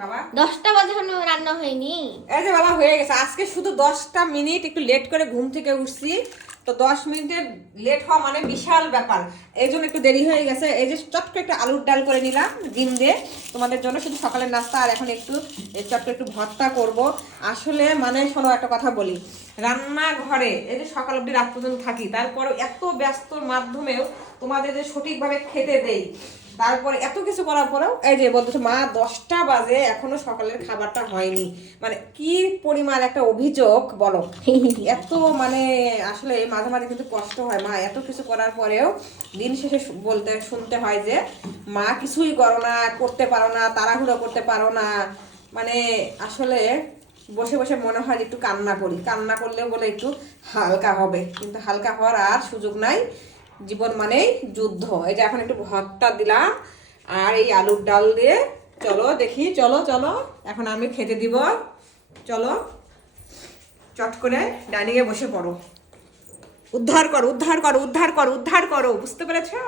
বাবা? 10টা বাজে এখনো রান্না হয়নি। এই যে বাবা হয়ে গেছে, আজকে শুধু 10টা মিনিট একটু লেট করে ঘুম থেকে উঠছি, তো 10 মিনিটের লেট হওয়া মানে বিশাল ব্যাপার, এই জন্য একটু দেরি হয়ে গেছে। এই যে চট করে একটু আলুর ডাল করে নিলাম ডিম দিয়ে তোমাদের জন্য, শুধু সকালের নাস্তা। আর এখন একটু চট করে একটু ভর্তা করব। আসলে মানে শোনো একটা কথা বলি, রান্নাঘরে এই যে সকাল অবধি রাত পর্যন্ত থাকি, তারপরেও এত ব্যস্তর মাধ্যমেও তোমাদের যে সঠিকভাবে খেতে দেই, তারপরে এত কিছু করার পরেও এই যে বলতেছে মা 10টা বাজে এখনো সকালের খাবারটা হয়নি, মানে কি পরিমাণ একটা অভিযোগ বলো। এত মানে আসলে মাঝে মাঝে কিন্তু কষ্ট হয়, মা এত কিছু করার পরেও দিন শেষে শুনতে হয় যে মা কিছুই করো না, করতে পারো না, তাড়াহুড়ো করতে পারো না। মানে আসলে বসে বসে মনে হয় যে একটু কান্না করি, কান্না করলেও বলে একটু হালকা হবে, কিন্তু হালকা হওয়ার আর সুযোগ নাই। জীবন মানেই যুদ্ধ। এই যে এখন একটু ভর্তা দিলাম আর এই আলুর ডাল দিয়ে, চলো দেখি, চলো চলো এখন আমি খেতে দিব। চলো চট করে ডাইনিংয়ে বসে পড়ো, উদ্ধার করো, উদ্ধার করো, উদ্ধার করো, উদ্ধার করো, বুঝতে পেরেছো?